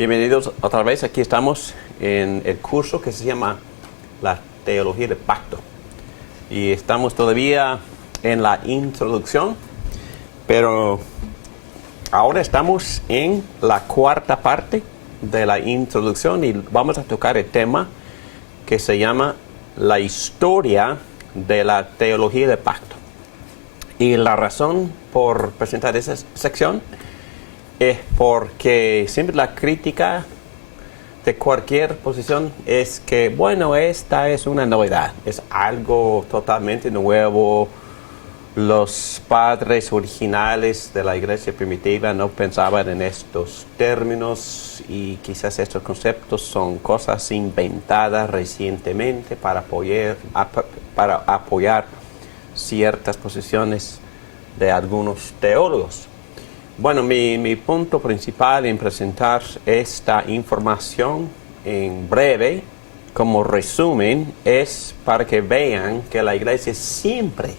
Bienvenidos otra vez. Aquí estamos en el curso que se llama La Teología del Pacto. Y estamos todavía en la introducción, pero ahora estamos en la cuarta parte de la introducción y vamos a tocar el tema que se llama la historia de la teología del pacto. Y la razón por presentar esa sección es porque siempre la crítica de cualquier posición es que, bueno, esta es una novedad, es algo totalmente nuevo. Los padres originales de la iglesia primitiva no pensaban en estos términos y quizás estos conceptos son cosas inventadas recientemente para apoyar ciertas posiciones de algunos teólogos. Bueno, mi punto principal en presentar esta información en breve, como resumen, es para que vean que la iglesia siempre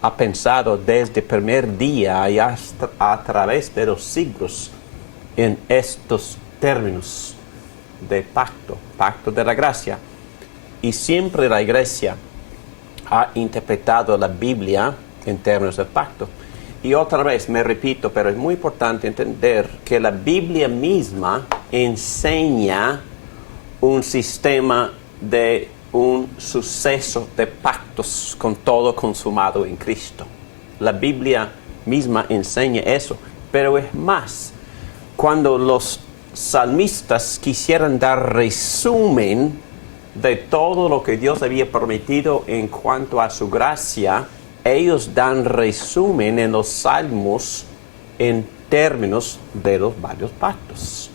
ha pensado desde el primer día y hasta a través de los siglos en estos términos de pacto de la gracia. Y siempre la iglesia ha interpretado la Biblia en términos de pacto. Y otra vez me repito, pero es muy importante entender que la Biblia misma enseña un sistema de un suceso de pactos con todo consumado en Cristo. La Biblia misma enseña eso, pero es más, cuando los salmistas quisieran dar resumen de todo lo que Dios había prometido en cuanto a su gracia, ellos dan resumen en los salmos en términos de los varios pactos.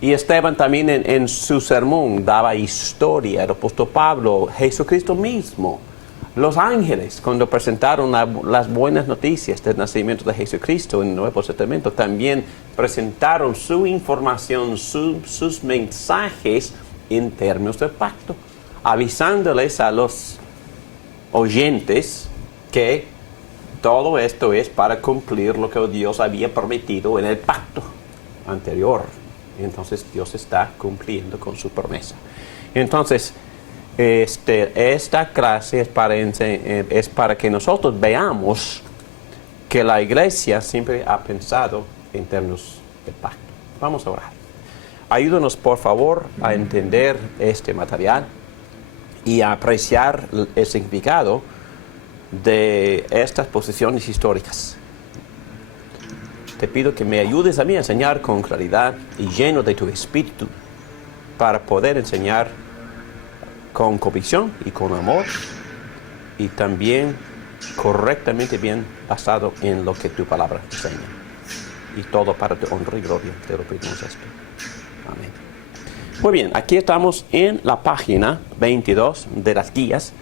Y Esteban también en su sermón daba historia, el apóstol Pablo, Jesucristo mismo, los ángeles, cuando presentaron las buenas noticias del nacimiento de Jesucristo en el Nuevo Testamento, también presentaron su información, sus mensajes en términos del pacto, avisándoles a los oyentes que todo esto es para cumplir lo que Dios había prometido en el pacto anterior. Entonces Dios está cumpliendo con su promesa. Entonces, esta clase es para que nosotros veamos que la iglesia siempre ha pensado en términos de pacto. Vamos a orar. Ayúdanos, por favor, a entender este material y a apreciar el significado de estas posiciones históricas. Te pido que me ayudes a mí a enseñar con claridad y lleno de tu espíritu para poder enseñar con convicción y con amor y también correctamente bien basado en lo que tu palabra enseña. Y todo para tu honra y gloria. Te lo pedimos esto. Amén. Muy bien, aquí estamos en la página 22 de las guías,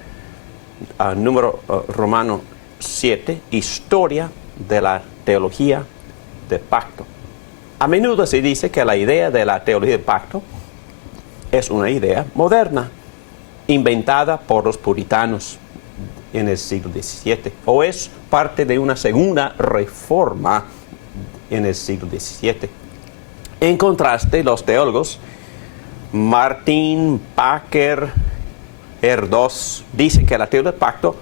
número romano 7, historia de la teología del pacto. A menudo se dice que la idea de la teología del pacto es una idea moderna, inventada por los puritanos en el siglo XVII, o es parte de una segunda reforma en el siglo XVII. En contraste, los teólogos Martin, Packer, Erdos dicen que la teología del pacto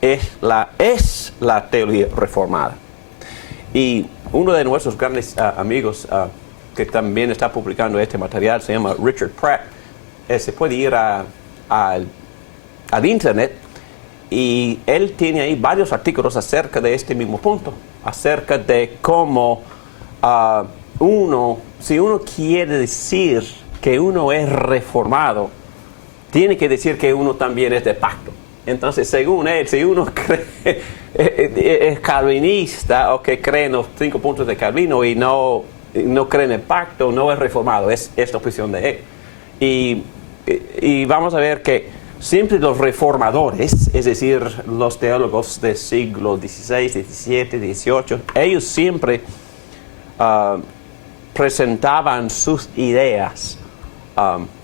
es la teología reformada. Y uno de nuestros grandes amigos que también está publicando este material se llama Richard Pratt. Se puede ir al internet y él tiene ahí varios artículos acerca de este mismo punto, acerca de cómo si uno quiere decir que uno es reformado, tiene que decir que uno también es de pacto. Entonces, según él, si uno es calvinista o que cree en los 5 puntos de Calvino y no cree en el pacto, no es reformado. Es la opinión de él. Y vamos a ver que siempre los reformadores, es decir, los teólogos del siglo XVI, XVII, XVIII, ellos siempre presentaban sus ideas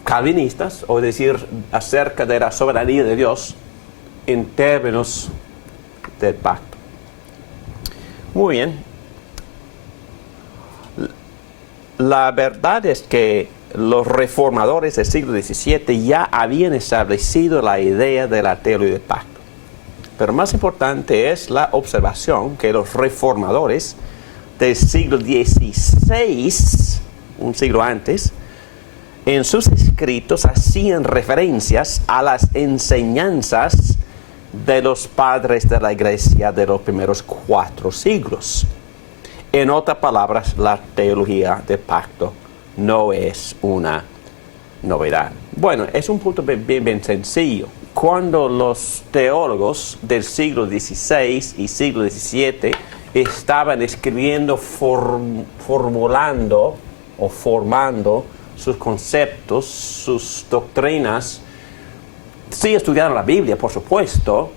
calvinistas, o decir, acerca de la soberanía de Dios en términos del pacto. Muy bien. la verdad es que los reformadores del siglo XVII ya habían establecido la idea de la teología del pacto. Pero más importante es la observación que los reformadores del siglo XVI, un siglo antes, en sus escritos hacían referencias a las enseñanzas de los padres de la Iglesia de los primeros 4 siglos. En otras palabras, la teología del pacto no es una novedad. Bueno, es un punto bien sencillo. Cuando los teólogos del siglo XVI y siglo XVII estaban escribiendo, formulando o formando sus conceptos, sus doctrinas, sí estudiaron la Biblia, por supuesto,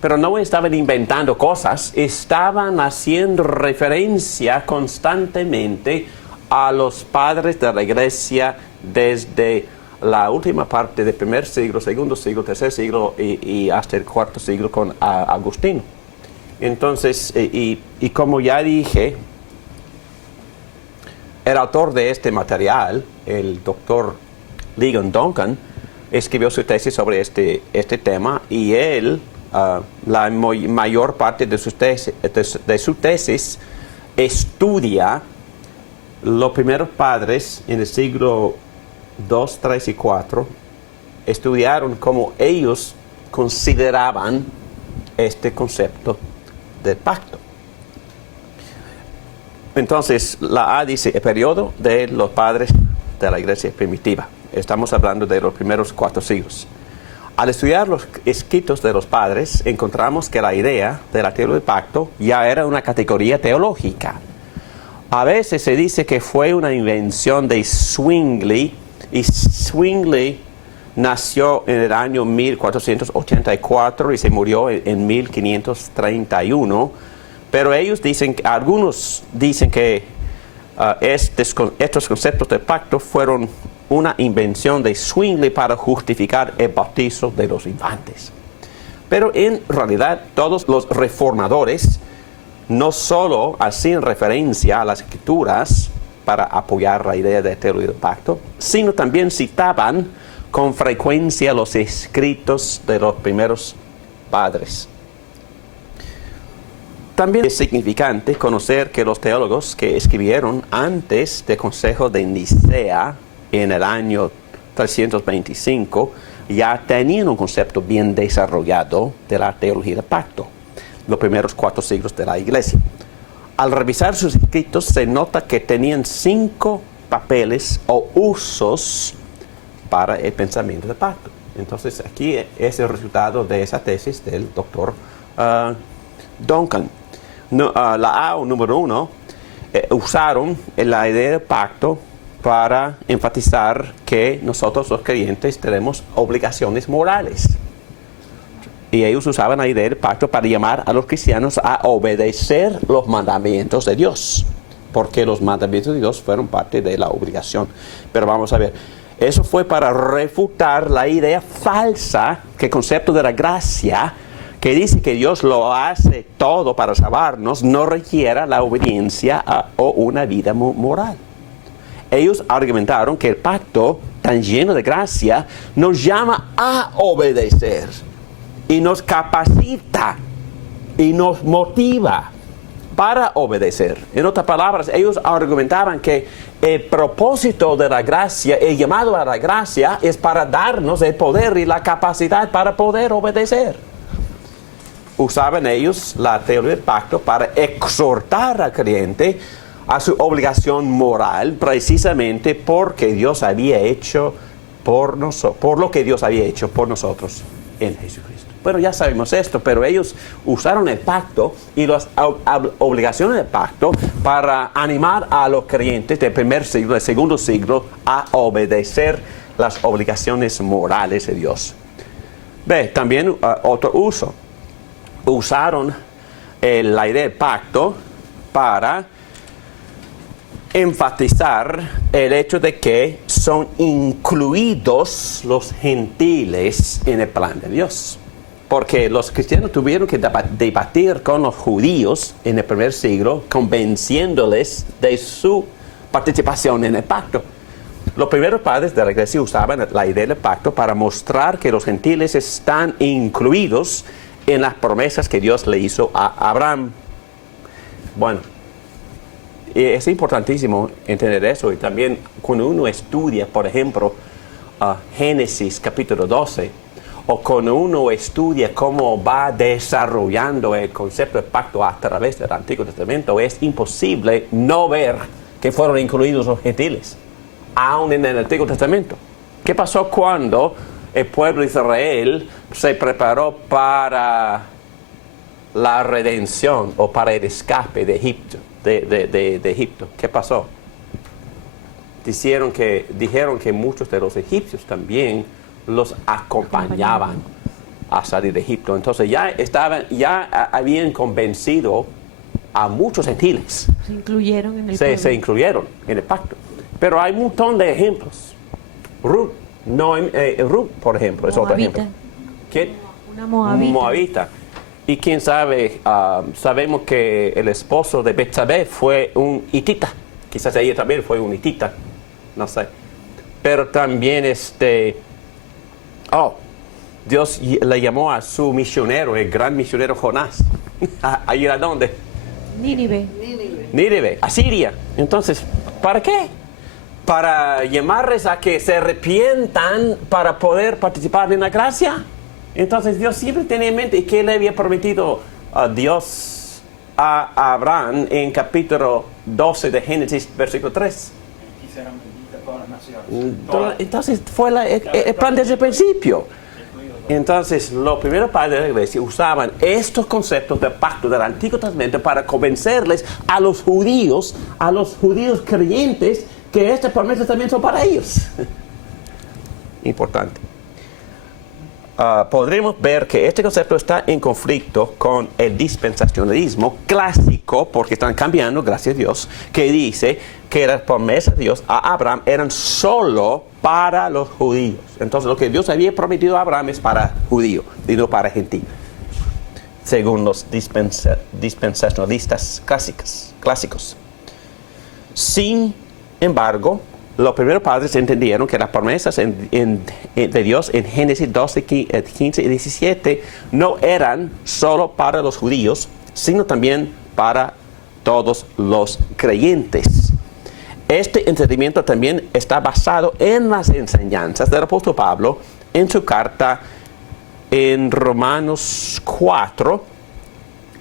pero no estaban inventando cosas, estaban haciendo referencia constantemente a los padres de la Iglesia desde la última parte del primer siglo, segundo siglo, tercer siglo y hasta el cuarto siglo con Agustino. Entonces, y como ya dije, el autor de este material, el doctor Ligon Duncan, escribió su tesis sobre este tema y él, la mayor parte de su tesis estudia los primeros padres en el siglo II, III y IV, estudiaron cómo ellos consideraban este concepto del pacto. Entonces, la A dice el periodo de los padres de la iglesia primitiva. Estamos hablando de los primeros 4 siglos. Al estudiar los escritos de los padres, encontramos que la idea de la teología del pacto ya era una categoría teológica. A veces se dice que fue una invención de Zwingli, y Zwingli nació en el año 1484 y se murió en 1531, pero algunos dicen que estos conceptos de pacto fueron una invención de Zwingli para justificar el bautizo de los infantes. Pero en realidad todos los reformadores no solo hacían referencia a las escrituras para apoyar la idea de teología del pacto, sino también citaban con frecuencia los escritos de los primeros padres. También es significante conocer que los teólogos que escribieron antes del Consejo de Nicea en el año 325 ya tenían un concepto bien desarrollado de la teología del pacto, los primeros 4 siglos de la Iglesia. Al revisar sus escritos se nota que tenían 5 papeles o usos para el pensamiento del pacto. Entonces aquí es el resultado de esa tesis del doctor Duncan. La A, o número 1, usaron la idea del pacto para enfatizar que nosotros los creyentes tenemos obligaciones morales. Y ellos usaban la idea del pacto para llamar a los cristianos a obedecer los mandamientos de Dios, porque los mandamientos de Dios fueron parte de la obligación. Pero vamos a ver, eso fue para refutar la idea falsa, que el concepto de la gracia, que dice que Dios lo hace todo para salvarnos, no requiera la obediencia o una vida moral. Ellos argumentaron que el pacto tan lleno de gracia nos llama a obedecer y nos capacita y nos motiva para obedecer. En otras palabras, ellos argumentaban que el propósito de la gracia, el llamado a la gracia, es para darnos el poder y la capacidad para poder obedecer. Usaban ellos la teología del pacto para exhortar al creyente a su obligación moral, precisamente porque Dios había hecho por lo que Dios había hecho por nosotros en Jesucristo. Bueno, ya sabemos esto, pero ellos usaron el pacto y las obligaciones del pacto para animar a los creyentes del primer siglo, del segundo siglo, a obedecer las obligaciones morales de Dios. También otro uso. Usaron la idea del pacto para enfatizar el hecho de que son incluidos los gentiles en el plan de Dios. Porque los cristianos tuvieron que debatir con los judíos en el primer siglo, convenciéndoles de su participación en el pacto. Los primeros padres de la iglesia usaban la idea del pacto para mostrar que los gentiles están incluidos en las promesas que Dios le hizo a Abraham. Bueno, es importantísimo entender eso, y también cuando uno estudia, por ejemplo, Génesis capítulo 12, o cuando uno estudia cómo va desarrollando el concepto de pacto a través del Antiguo Testamento, es imposible no ver que fueron incluidos los gentiles, aún en el Antiguo Testamento. ¿Qué pasó cuando el pueblo de Israel se preparó para la redención o para el escape de Egipto? De Egipto. ¿Qué pasó? Dijeron que muchos de los egipcios también los acompañaban a salir de Egipto. Entonces ya habían convencido a muchos gentiles. Se incluyeron en el Se incluyeron en el pacto. Pero hay un montón de ejemplos. Ruth, por ejemplo, es otro ejemplo. ¿Quién? Una moabita. Y quién sabe, sabemos que el esposo de Betsabé fue un hitita. Quizás ella también fue un hitita, no sé. Pero también Dios le llamó a su misionero, el gran misionero Jonás. ¿A ir a dónde? Nínive, a Siria. Entonces, ¿para qué? Para llamarles a que se arrepientan para poder participar en la gracia. Entonces Dios siempre tenía en mente que le había prometido a Dios a Abraham en capítulo 12 de Génesis, versículo 3. Entonces fue el plan desde el principio. Entonces los primeros padres de la iglesia usaban estos conceptos de pacto del Antiguo Testamento para convencerles a los judíos creyentes, que estas promesas también son para ellos. Importante. Podremos ver que este concepto está en conflicto con el dispensacionalismo clásico, porque están cambiando, gracias a Dios, que dice que las promesas de Dios a Abraham eran solo para los judíos. Entonces lo que Dios había prometido a Abraham es para judíos y no para gentiles, según los dispensacionalistas clásicos. Sin embargo, los primeros padres entendieron que las promesas de Dios en Génesis 12, 15 y 17 no eran solo para los judíos, sino también para todos los creyentes. Este entendimiento también está basado en las enseñanzas del apóstol Pablo en su carta en Romanos 4,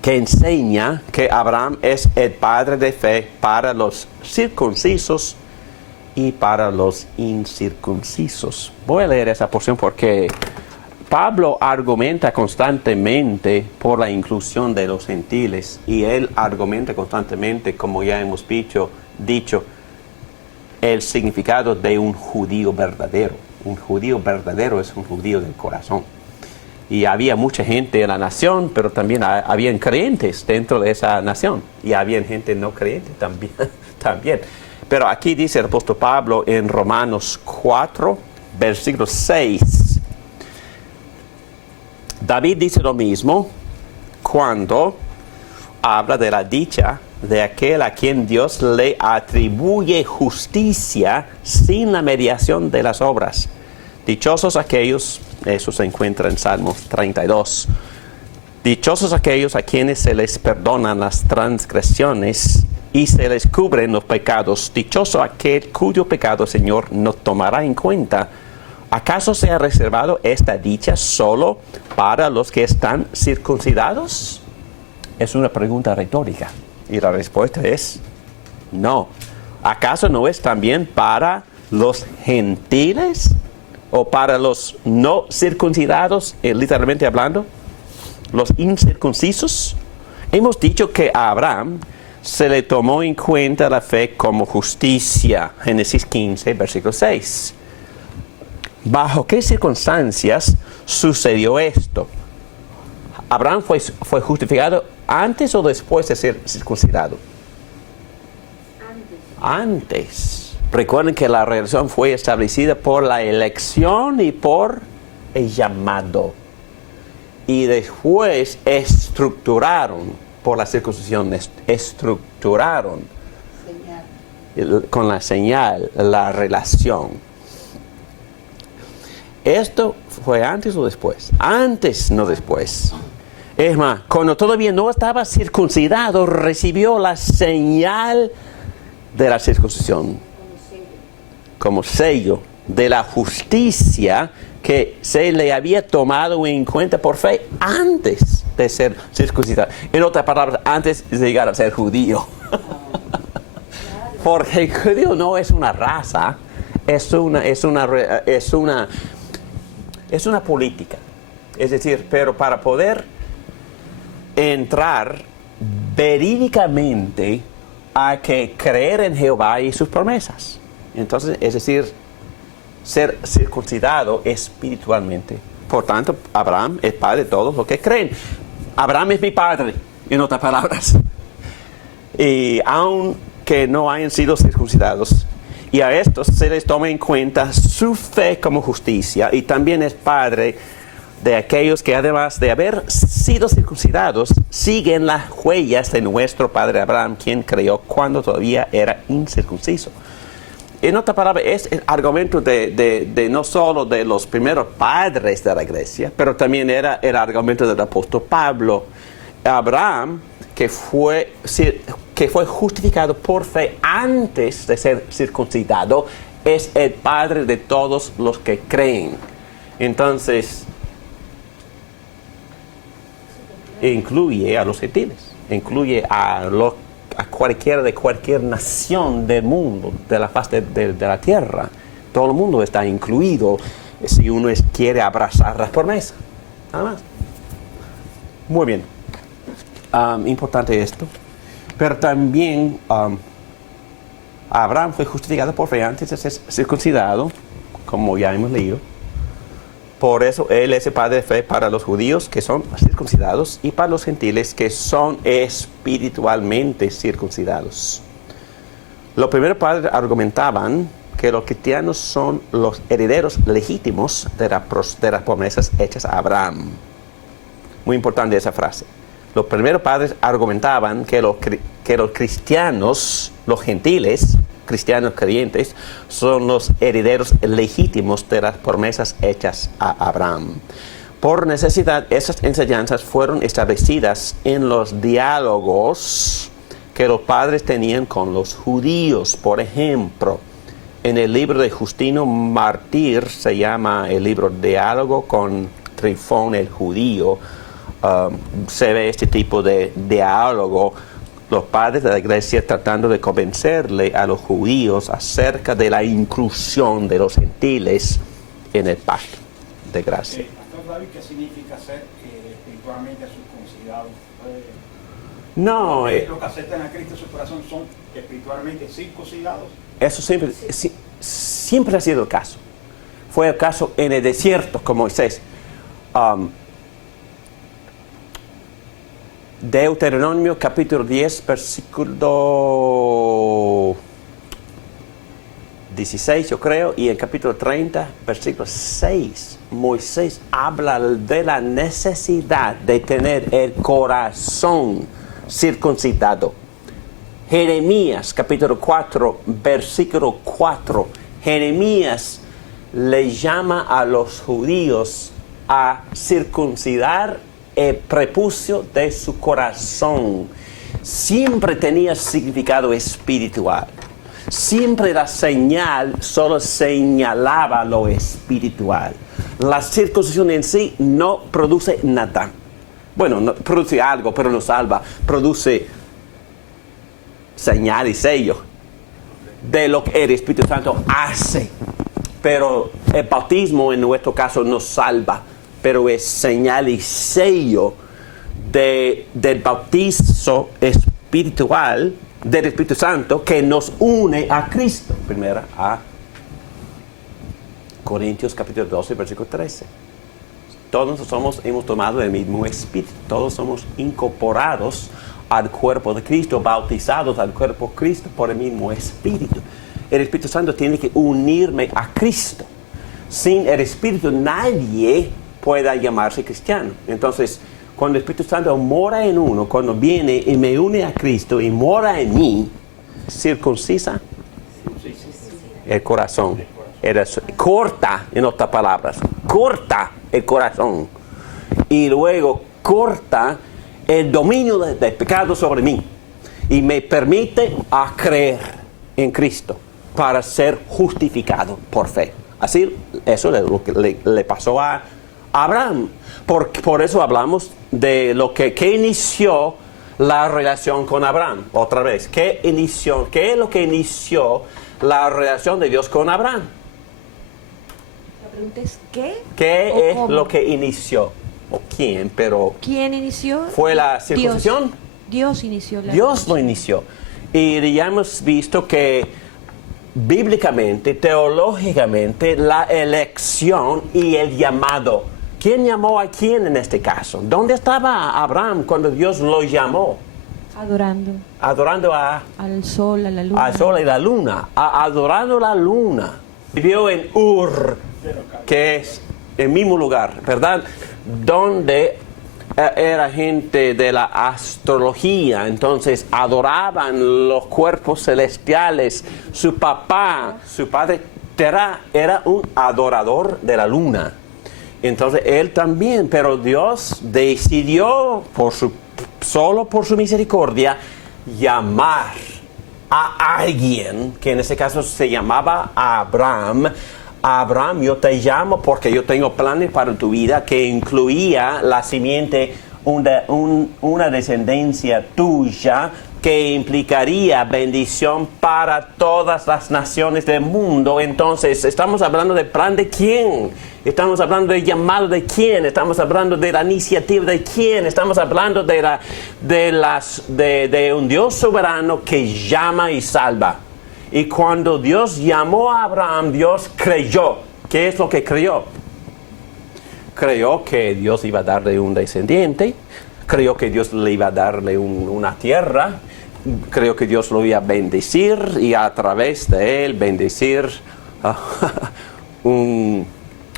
que enseña que Abraham es el padre de fe para los circuncisos y para los incircuncisos. Voy a leer esa porción porque Pablo argumenta constantemente por la inclusión de los gentiles, y él argumenta constantemente, como ya hemos dicho, el significado de un judío verdadero. Un judío verdadero es un judío del corazón. Y había mucha gente en la nación, pero también habían creyentes dentro de esa nación, y había gente no creyente también. Pero aquí dice el apóstol Pablo en Romanos 4, versículo 6. David dice lo mismo cuando habla de la dicha de aquel a quien Dios le atribuye justicia sin la mediación de las obras. Dichosos aquellos, eso se encuentra en Salmos 32. Dichosos aquellos a quienes se les perdonan las transgresiones y se les cubren los pecados. Dichoso aquel cuyo pecado el Señor no tomará en cuenta. ¿Acaso se ha reservado esta dicha solo para los que están circuncidados? Es una pregunta retórica, y la respuesta es no. ¿Acaso no es también para los gentiles o para los no circuncidados, literalmente hablando, los incircuncisos? Hemos dicho que a Abraham se le tomó en cuenta la fe como justicia. Génesis 15, versículo 6. ¿Bajo qué circunstancias sucedió esto? ¿Abraham fue justificado antes o después de ser circuncidado? Antes. Recuerden que la relación fue establecida por la elección y por el llamado. Y después estructuraron por la circuncisión, estructuraron con la señal, la relación. ¿Esto fue antes o después? Antes, no después. Es más, cuando todavía no estaba circuncidado, recibió la señal de la circuncisión como sello de la justicia que se le había tomado en cuenta por fe antes de ser circuncidado. En otras palabras, antes de llegar a ser judío. Porque el judío no es una raza, es una política. Es decir, pero para poder entrar verídicamente hay que creer en Jehová y sus promesas. Entonces, es decir, ser circuncidado espiritualmente. Por tanto, Abraham es padre de todos los que creen. Abraham es mi padre, en otras palabras. Y aunque no hayan sido circuncidados, y a estos se les toma en cuenta su fe como justicia, y también es padre de aquellos que además de haber sido circuncidados, siguen las huellas de nuestro padre Abraham, quien creyó cuando todavía era incircunciso. En otras palabras, es el argumento de no solo de los primeros padres de la iglesia, pero también era el argumento del apóstol Pablo. Abraham, que fue justificado por fe antes de ser circuncidado, es el padre de todos los que creen. Entonces, incluye a los gentiles, incluye a cualquiera de cualquier nación del mundo, de la faz de la tierra. Todo el mundo está incluido si uno quiere abrazar las promesas. Nada más. Muy bien. Importante esto. Pero también Abraham fue justificado por fe antes de ser circuncidado, como ya hemos leído. Por eso él es el padre de fe para los judíos que son circuncidados y para los gentiles que son espiritualmente circuncidados. Los primeros padres argumentaban que los cristianos son los herederos legítimos de las promesas hechas a Abraham. Muy importante esa frase. Los primeros padres argumentaban que los cristianos, los gentiles, cristianos creyentes, son los herederos legítimos de las promesas hechas a Abraham. Por necesidad, esas enseñanzas fueron establecidas en los diálogos que los padres tenían con los judíos. Por ejemplo, en el libro de Justino Mártir, se llama el libro Diálogo con Trifón el judío, se ve este tipo de diálogo, los padres de la iglesia tratando de convencerle a los judíos acerca de la inclusión de los gentiles en el pacto de gracia. Pastor David, ¿qué significa ser espiritualmente circuncidado? No, los que aceptan a Cristo en su corazón son espiritualmente circuncidados. Eso siempre ha sido el caso. Fue el caso en el desierto con Moisés. Deuteronomio capítulo 10, versículo 16, yo creo, y el capítulo 30, versículo 6, Moisés habla de la necesidad de tener el corazón circuncidado. Jeremías capítulo 4, versículo 4, Jeremías le llama a los judíos a circuncidar el prepucio de su corazón. Siempre tenía significado espiritual. Siempre la señal solo señalaba lo espiritual. La circuncisión en sí no produce nada. Bueno, no, produce algo, pero no salva. Produce señal y sello de lo que el Espíritu Santo hace. Pero el bautismo en nuestro caso no salva, pero es señal y sello del bautizo espiritual del Espíritu Santo que nos une a Cristo. Primera a Corintios capítulo 12, versículo 13. Todos hemos tomado el mismo Espíritu, todos somos incorporados al cuerpo de Cristo, bautizados al cuerpo de Cristo por el mismo Espíritu. El Espíritu Santo tiene que unirme a Cristo. Sin el Espíritu nadie pueda llamarse cristiano. Entonces, cuando el Espíritu Santo mora en uno, cuando viene y me une a Cristo y mora en mí, circuncisa el corazón. Corta, en otras palabras, corta el corazón. Y luego corta el dominio del pecado sobre mí. Y me permite a creer en Cristo para ser justificado por fe. Así, eso es lo que le pasó a Abraham. Por eso hablamos de lo que inició la relación con Abraham. Otra vez, ¿qué es lo que inició la relación de Dios con Abraham? La pregunta es ¿qué? ¿Qué es cómo? lo que inició? ¿O quién? Pero ¿Quién inició? ¿fue la circuncisión? Dios inició la Dios lo inició. Y ya hemos visto que bíblicamente, teológicamente, la elección y el llamado. ¿Quién llamó a quién en este caso? ¿Dónde estaba Abraham cuando Dios lo llamó? Adorando Adorando al sol, a la luna. al sol y la luna. Adorando la luna. Vivió en Ur, que es el mismo lugar, ¿verdad? Donde era gente de la astrología, entonces adoraban los cuerpos celestiales. Su padre Terah, era un adorador de la luna. Entonces él también, pero Dios decidió solo por su misericordia llamar a alguien, que en ese caso se llamaba Abraham. Abraham, yo te llamo porque yo tengo planes para tu vida que incluía la simiente, una descendencia tuya que implicaría bendición para todas las naciones del mundo. Entonces, estamos hablando del plan de quién, estamos hablando del llamado de quién, estamos hablando de la iniciativa de quién, estamos hablando de un Dios soberano que llama y salva. Y cuando Dios llamó a Abraham, Dios creyó. ¿Qué es lo que creyó? Creyó que Dios iba a darle un descendiente, creyó que Dios le iba a darle una tierra, creyó que Dios lo iba a bendecir y a través de él bendecir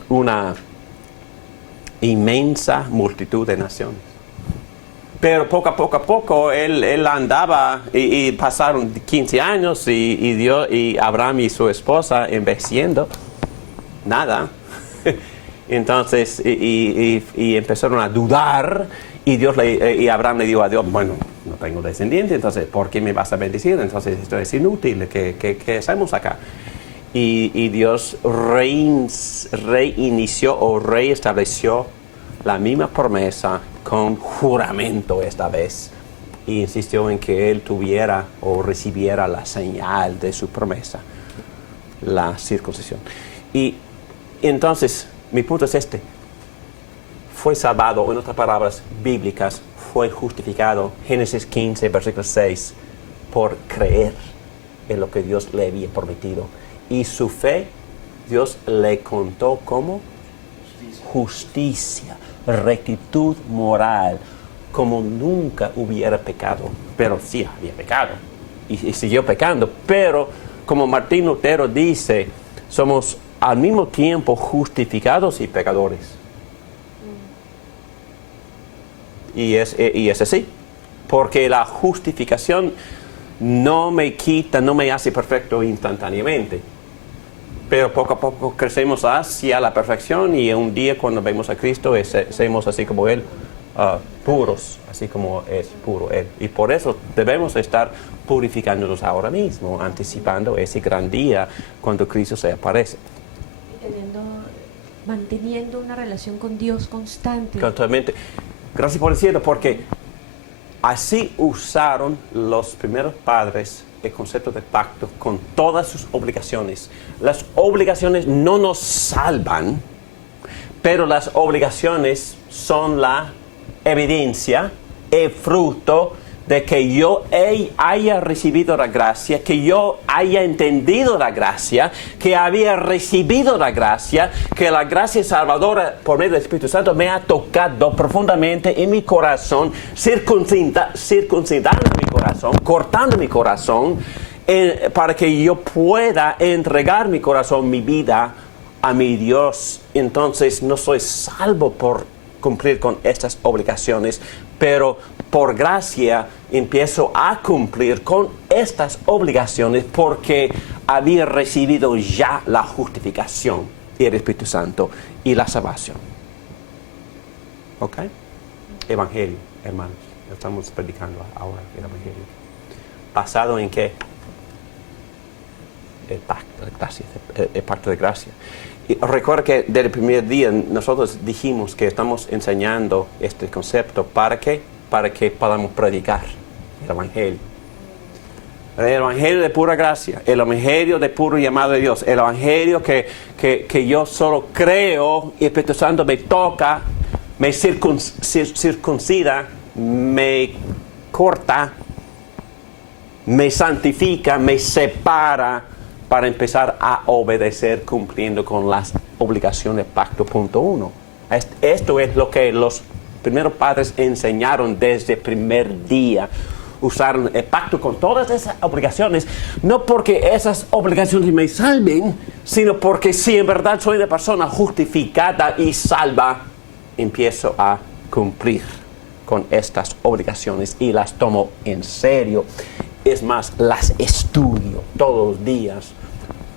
una inmensa multitud de naciones. Pero poco a poco él andaba y pasaron 15 años y Abraham y su esposa envejeciendo. Nada. Entonces, y empezaron a dudar y Abraham le dijo a Dios, bueno, no tengo descendiente, entonces, ¿por qué me vas a bendecir? Entonces, esto es inútil, ¿qué hacemos acá? Y Dios reinició o reestableció la misma promesa con juramento esta vez. Y insistió en que él tuviera o recibiera la señal de su promesa, la circuncisión. Y entonces, mi punto es este. Fue salvado, en otras palabras bíblicas, fue justificado, Génesis 15, versículo 6, por creer en lo que Dios le había prometido. Y su fe, Dios le contó como justicia, rectitud moral, como nunca hubiera pecado. Pero sí había pecado y siguió pecando. Pero como Martín Lutero dice, somos al mismo tiempo justificados y pecadores. Y es así, porque la justificación no me quita, no me hace perfecto instantáneamente, pero poco a poco crecemos hacia la perfección y un día cuando vemos a Cristo somos así como Él, puros, así como es puro Él. Y por eso debemos estar purificándonos ahora mismo, anticipando ese gran día cuando Cristo se aparece. Manteniendo una relación con Dios constante. Totalmente. Gracias por decirlo, porque así usaron los primeros padres el concepto de pacto con todas sus obligaciones. Las obligaciones no nos salvan, pero las obligaciones son la evidencia, el fruto de que yo haya recibido la gracia, que yo haya entendido la gracia, que había recibido la gracia, que la gracia salvadora por medio del Espíritu Santo me ha tocado profundamente en mi corazón, circuncidando mi corazón, cortando mi corazón, para que yo pueda entregar mi corazón, mi vida a mi Dios. Entonces no soy salvo por cumplir con estas obligaciones, pero por gracia empiezo a cumplir con estas obligaciones porque había recibido ya la justificación y el Espíritu Santo y la salvación. ¿Ok? Evangelio, hermanos. Estamos predicando ahora el Evangelio. ¿Basado en qué? El pacto de gracia. El pacto de gracia. Y recuerda que desde el primer día nosotros dijimos que estamos enseñando este concepto para que podamos predicar el Evangelio. El Evangelio de pura gracia, el Evangelio de puro llamado de Dios, el Evangelio que yo solo creo y el Espíritu Santo me toca, me circuncida, me corta, me santifica, me separa para empezar a obedecer cumpliendo con las obligaciones del pacto. Punto 1. Esto es lo que los primeros padres enseñaron desde el primer día. Usaron el pacto con todas esas obligaciones, no porque esas obligaciones me salven, sino porque si en verdad soy una persona justificada y salva, empiezo a cumplir con estas obligaciones y las tomo en serio. Es más, las estudio todos los días,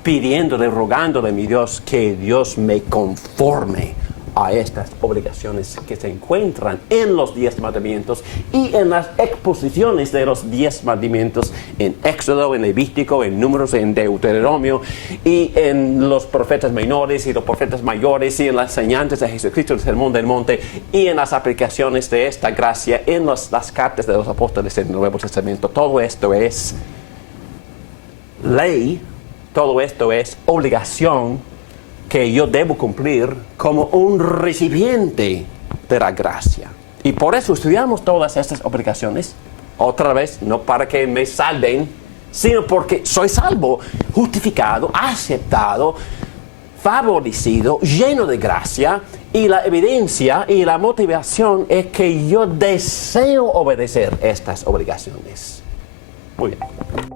pidiéndole, rogándole a mi Dios que Dios me conforme a estas obligaciones que se encuentran en los 10 mandamientos y en las exposiciones de los 10 mandamientos en Éxodo, en Levítico, en Números, en Deuteronomio y en los profetas menores y los profetas mayores y en las enseñanzas de Jesucristo, el Sermón del Monte y en las aplicaciones de esta gracia en las cartas de los apóstoles del Nuevo Testamento. Todo esto es ley, todo esto es obligación que yo debo cumplir como un recipiente de la gracia. Y por eso estudiamos todas estas obligaciones, otra vez, no para que me salven, sino porque soy salvo, justificado, aceptado, favorecido, lleno de gracia, y la evidencia y la motivación es que yo deseo obedecer estas obligaciones. Muy bien.